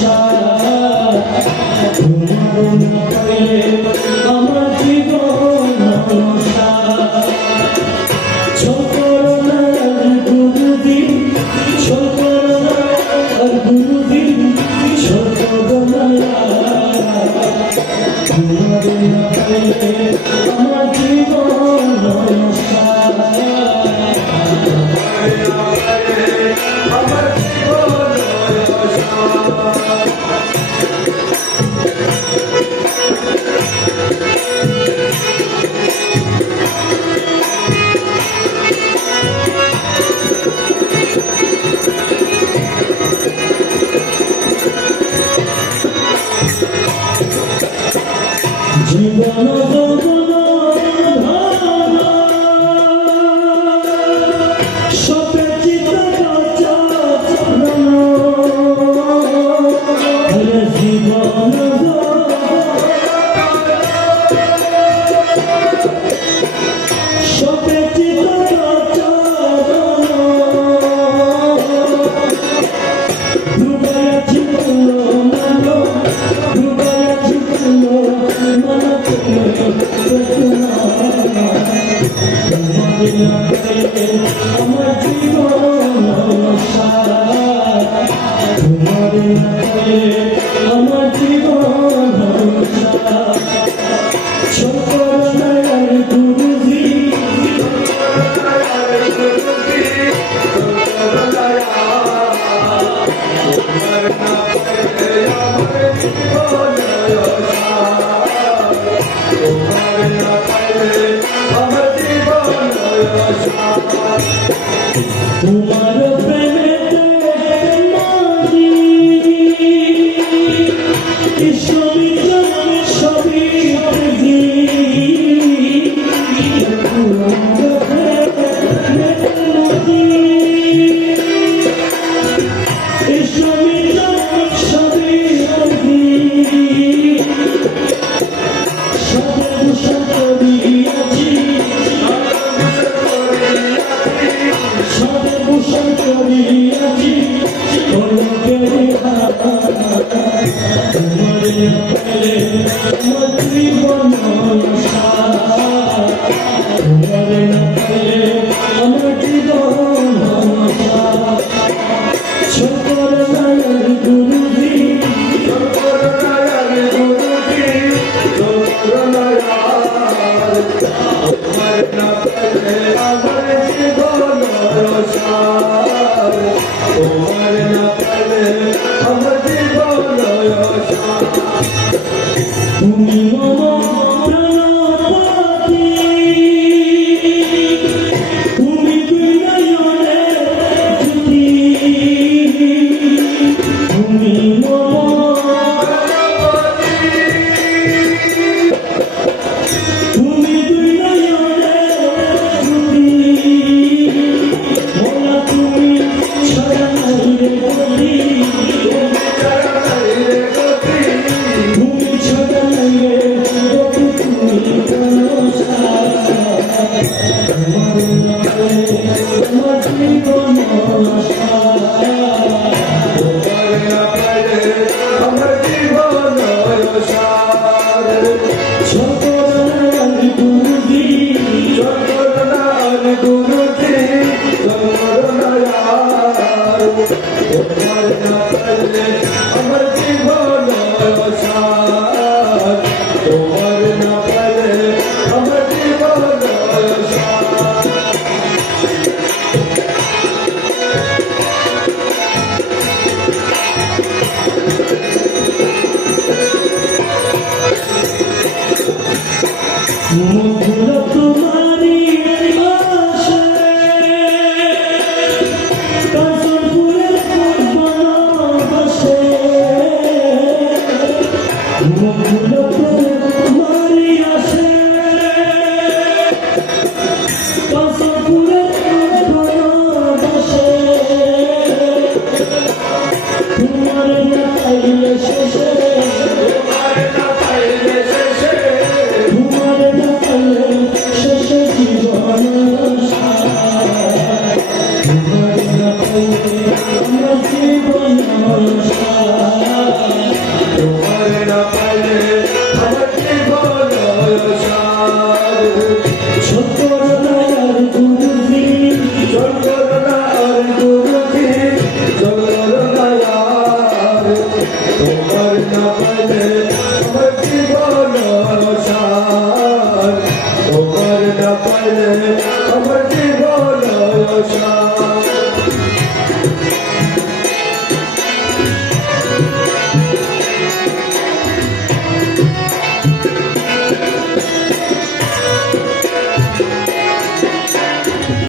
সারা জীবন সপেচিত আমার আমার জীবন আমার জীবন Deus.